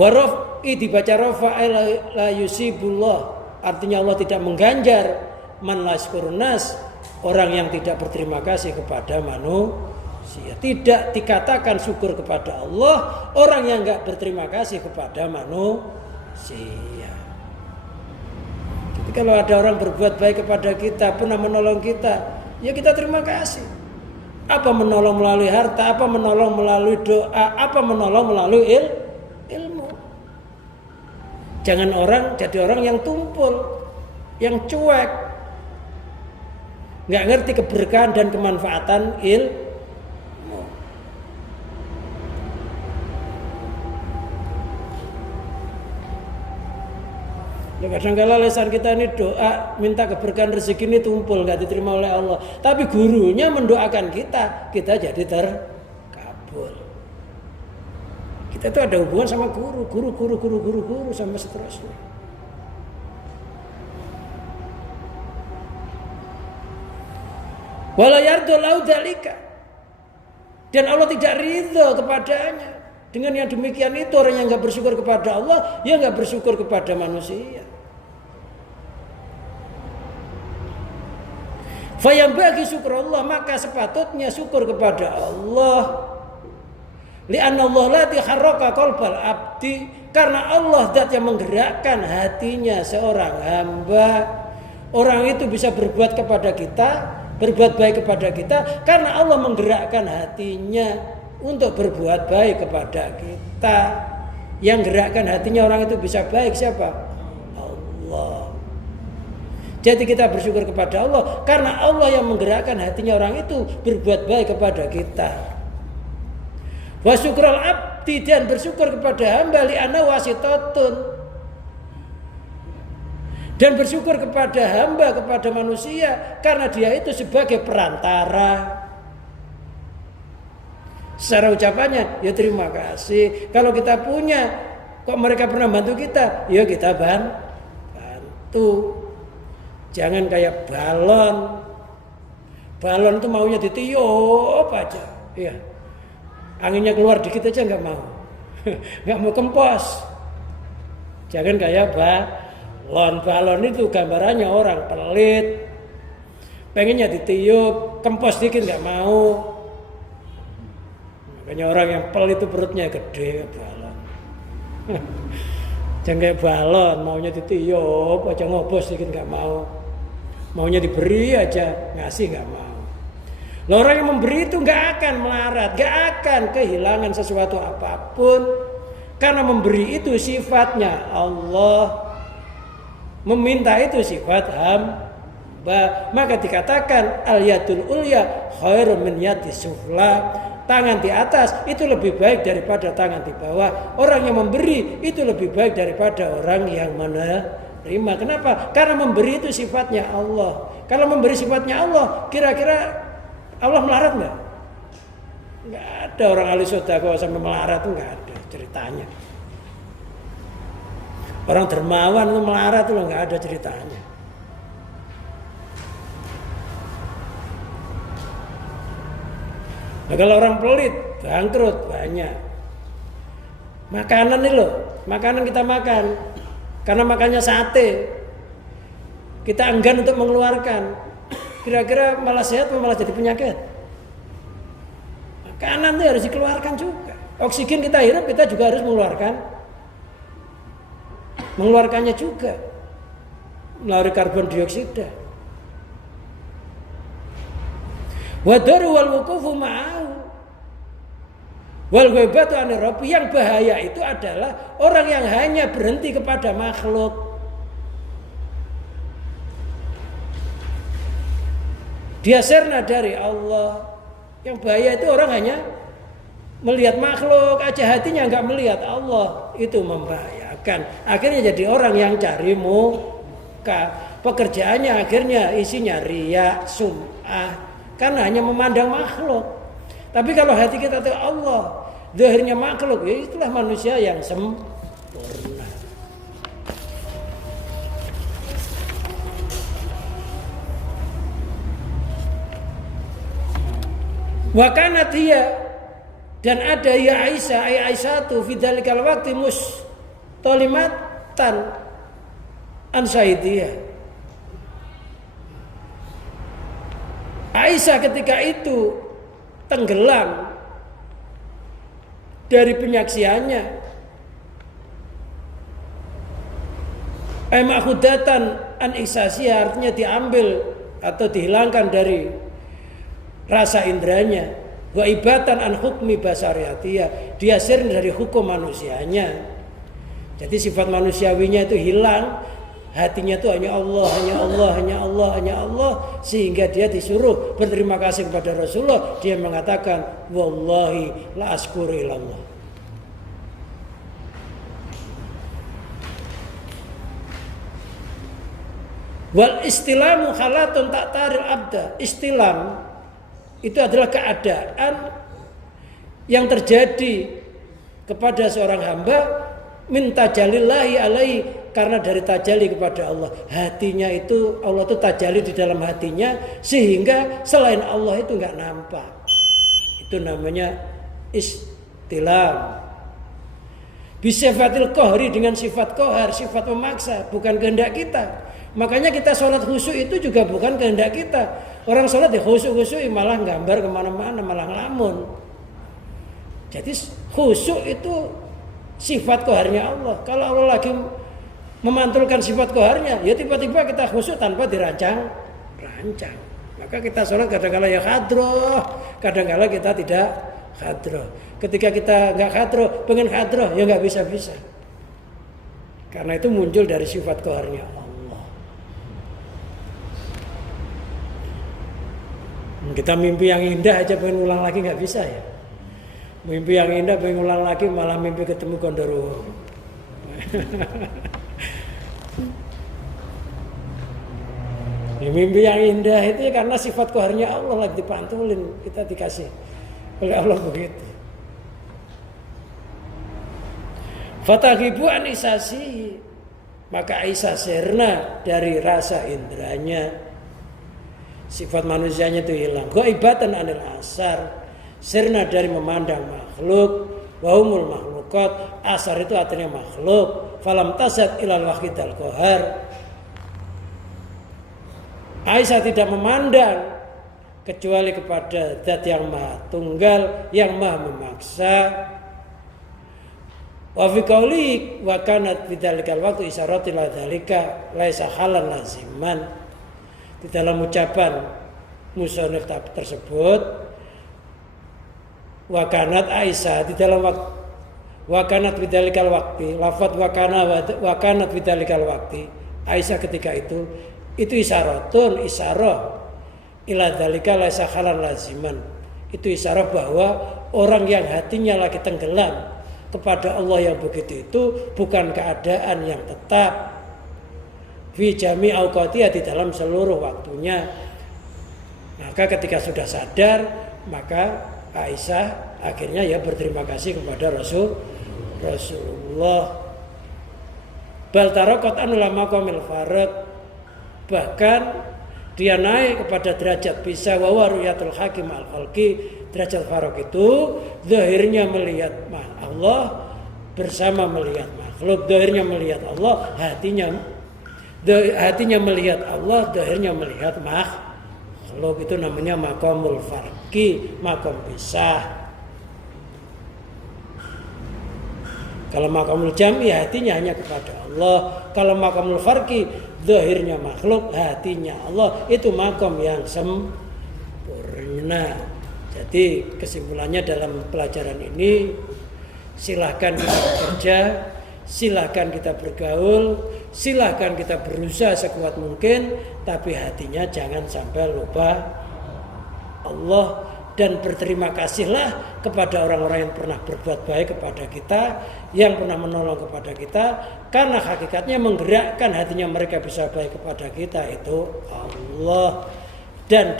Wa raf'i dibaca rafa'il la yusibullah, artinya Allah tidak mengganjar man la yashkurun nas, orang yang tidak berterima kasih kepada manusia. Tidak dikatakan syukur kepada Allah orang yang enggak berterima kasih kepada manusia. Jadi kalau ada orang berbuat baik kepada kita, pernah menolong kita, ya kita terima kasih. Apa menolong melalui harta, apa menolong melalui doa, apa menolong melalui ilmu. Jangan jadi orang yang tumpul, yang cuek, nggak ngerti keberkahan dan kemanfaatan ilmu. Kadang-kadang lesan kita ini doa minta keberkahan rezeki ini tumpul nggak diterima oleh Allah. Tapi gurunya mendoakan kita jadi terkabul. Kita itu ada hubungan sama guru sampai seterusnya. Wala yardu lahu dzalika. Dan Allah tidak ridha kepadanya. Dengan yang demikian itu orang yang enggak bersyukur kepada Allah, ya enggak bersyukur kepada manusia. Fayambagi syukurullah, maka sepatutnya syukur kepada Allah. Li'anna Allah lati harraka qalbal abdi, karena Allah zat yang menggerakkan hatinya seorang hamba. Orang itu bisa berbuat kepada kita, berbuat baik kepada kita karena Allah menggerakkan hatinya untuk berbuat baik kepada kita. Yang gerakkan hatinya orang itu bisa baik siapa? Allah. Jadi kita bersyukur kepada Allah karena Allah yang menggerakkan hatinya orang itu berbuat baik kepada kita. Wa syukrul abdi, dan bersyukur kepada hamba li'anna wasitatun, dan bersyukur kepada hamba, kepada manusia karena dia itu sebagai perantara. Secara ucapannya ya terima kasih. Kalau kita punya, kok mereka pernah bantu kita, ya kita bantu. Jangan kayak balon. Balon itu maunya ditiup aja. Ya. Anginnya keluar dikit aja nggak mau. Nggak mau kempos. Jangan kayak balon. Balon itu gambarannya orang pelit. Pengennya ditiup, kempos dikit nggak mau. Makanya orang yang pelit itu perutnya gede, balon. Jangan kayak balon, maunya ditiup aja, ngobos dikit nggak mau. Maunya diberi aja, ngasih nggak mau. Lah orang yang memberi itu nggak akan melarat, nggak akan kehilangan sesuatu apapun, karena memberi itu sifatnya Allah, meminta itu sifat hamba. Maka dikatakan al yadul ulya khairun min yadis sufla, tangan di atas itu lebih baik daripada tangan di bawah. Orang yang memberi itu lebih baik daripada orang yang menerima. Kenapa? Karena memberi itu sifatnya Allah. Kalau memberi sifatnya Allah, kira-kira Allah melarat nggak? Nggak ada orang ahli sedekah sampai melarat, itu nggak ada ceritanya. Orang dermawan itu melarat itu nggak ada ceritanya. Nah, kalau orang pelit, bangkrut banyak. Makanan nih loh, makanan kita makan, karena makannya sate, kita enggan untuk mengeluarkan. Kira-kira malah sehat atau malah jadi penyakit? Makanan itu harus dikeluarkan juga. Oksigen kita hirup, kita juga harus mengeluarkannya juga melalui karbon dioksida. Wadaru wal wukufu ma'ahu wal ghibatu anir rabbi. Yang bahaya itu adalah orang yang hanya berhenti kepada makhluk. Dia serna dari Allah. Yang bahaya itu orang hanya melihat makhluk aja, hatinya enggak melihat Allah. Itu membahayakan. Akhirnya jadi orang yang cari muka. Pekerjaannya akhirnya isinya riya, sum'ah, karena hanya memandang makhluk. Tapi kalau hati kita itu Allah, zahirnya makhluk, ya itulah manusia yang sempurna. Wa kanat hiya, dan ada ya Aisyah tu fi dzalikal waqti mustalimatan an sayyidiyah. Aisyah ketika itu tenggelam dari penyaksiannya. Ma'khudatan an ihsasiyah, artinya diambil atau dihilangkan dari rasa indranya. Wa ibatan an hukmi basariyatiyah, dia sirn dari hukum manusianya. Jadi sifat manusiawinya itu hilang. Hatinya itu hanya Allah, hanya Allah, hanya Allah, hanya Allah. Sehingga dia disuruh berterima kasih kepada Rasulullah. Dia mengatakan, wallahi la askuru ilallah. Wal istilamu khalatun ta'taril abda. Istilam itu adalah keadaan yang terjadi kepada seorang hamba min tajalillahi alaihi, karena dari tajalli kepada Allah. Hatinya itu, Allah itu tajalli di dalam hatinya, sehingga selain Allah itu enggak nampak. Itu namanya istilam. Bisifatil qahri, dengan sifat qahar, sifat memaksa, bukan kehendak kita. Makanya kita sholat khusyuk itu juga bukan kehendak kita. Orang sholat ya khusyuk-khusyuk malah gambar kemana-mana, malah ngelamun. Jadi khusyuk itu sifat qaharnya Allah. Kalau Allah lagi memantulkan sifat qaharnya, ya tiba-tiba kita khusyuk tanpa dirancang. Maka kita sholat kadang-kala ya khadroh, kadang-kala kita tidak khadroh. Ketika kita nggak khadroh, pengen khadroh, ya nggak bisa-bisa. Karena itu muncul dari sifat qaharnya Allah. Kita mimpi yang indah aja pengen ulang lagi nggak bisa ya. Mimpi yang indah pengen ulang lagi malah mimpi ketemu gondoruo. Ya, mimpi yang indah itu karena sifat qaharnya Allah lagi dipantulin, kita dikasih oleh Allah begitu. Fatahibu anisasi, maka Aisyah sirna dari rasa indranya, sifat manusianya itu hilang. Ghaibatan anil asar, sirna dari memandang makhluk. Wahumul makhlukat, asar itu artinya makhluk. Falam tasad ilal wahidal qahar, Aisyah tidak memandang kecuali kepada zat yang maha tunggal, yang maha memaksa. Wa fi qauli wa kanat bidzalikal waqti isyarat ila dzalika laisa halan laziman. Di dalam ucapan musannif tersebut, wa kanat Aisyah di dalam wa kanat bidzalikal waqti, lafaz wa kanat bidzalikal waqti, Aisyah ketika itu isyaratun, isyarah ila dzalika laisa halan laziman. Itu isyarah bahwa orang yang hatinya lagi tenggelam kepada Allah yang begitu itu bukan keadaan yang tetap. Fi jami' awqatiha, di dalam seluruh waktunya. Maka ketika sudah sadar, maka Aisyah akhirnya ya berterima kasih kepada Rasulullah. Bal taraqat an ulama qamil farad, bahkan dia naik kepada derajat bisa wa ruyatul hakim al khalqi. Derajat faraq itu zahirnya melihat Allah bersama melihat makhluk. Zahirnya melihat Allah, hatinya melihat Allah, zahirnya melihat makhluk. Itu namanya maqamul farqi, maqam pisah. Kalau maqamul jam'i hatinya hanya kepada Allah. Kalau maqamul farqi zahirnya makhluk, hatinya Allah, itu maqam yang sempurna. Jadi kesimpulannya dalam pelajaran ini, silahkan kita bekerja, silahkan kita bergaul, silahkan kita berusaha sekuat mungkin, tapi hatinya jangan sampai lupa Allah. Dan berterima kasihlah kepada orang-orang yang pernah berbuat baik kepada kita, yang pernah menolong kepada kita, karena hakikatnya menggerakkan hatinya mereka bisa baik kepada kita itu Allah. Dan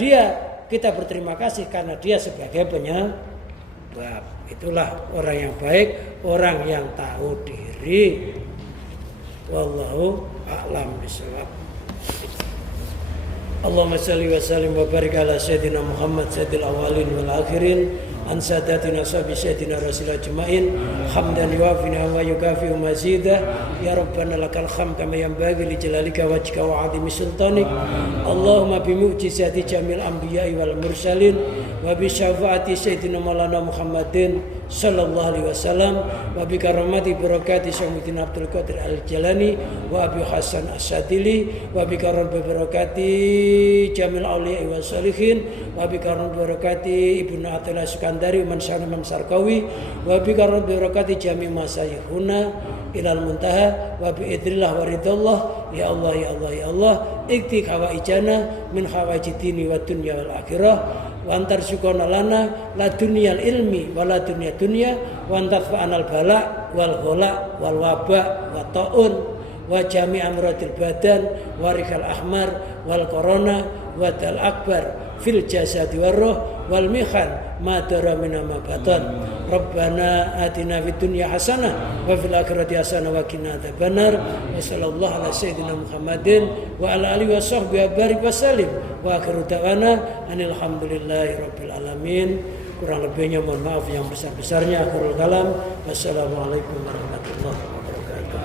kita berterima kasih karena dia sebagai penyebab. Itulah orang yang baik, orang yang tahu diri. Wallahu a'lam bishawab. Allahumma salli wa sallim wa barik ala sayyidina Muhammad sayyidil awalin wal akhirin, an sadatina sahabi sayyidina rasul ajmain, hamdan yuafina wa yukafi'u mazidah. Ya Rabbana lakal hamd kama yanbaghi li jalalika wajhika wa 'azimi sultanik. Allahumma bi mu'jizati jamil anbiya'i wal mursalin wa bi syafaati sayyidina maulana Muhammadin sallallahu alaihi wasallam wa bi karamati barakati Syaikhul Abdul Qadir Al-Jalani wa Abi Hasan As-Sadili wa bi karamati barakati jamil auliya wa salihin wa bi karamati barakati Ibnu Athaillah Sukandari man syana man sarkawi wa bi karamati barakati jami masayikhuna ilal muntaha wa bi idrillah wa ridallah. Ya Allah ya Allah ya Allah, ikti hawaijana min hawaijidini wa dunya wal akhirah, wa antar syukona lana la dunyal ilmi wa la dunya dunya, wa antar fa'anal bala wal ghala wal waba wa ta'un wa jami' amradil badan wa rikal ahmar wal korona wa dal akbar fil jasadi war ruh wal mihan ma dara min ma batan. Rabbana atina fid dunya hasanah wa fil akhirati hasanah wa qina adzabannar. Wa sallallahu ala sayyidina Muhammadin wa ala alihi wa sahbihi barik wa sallim wa akhiru da'wana anil hamdulillahi rabbil alamin. Kurang lebihnya mohon maaf yang besar-besarnya. Akhirul kalam, wassalamualaikum warahmatullahi wabarakatuh.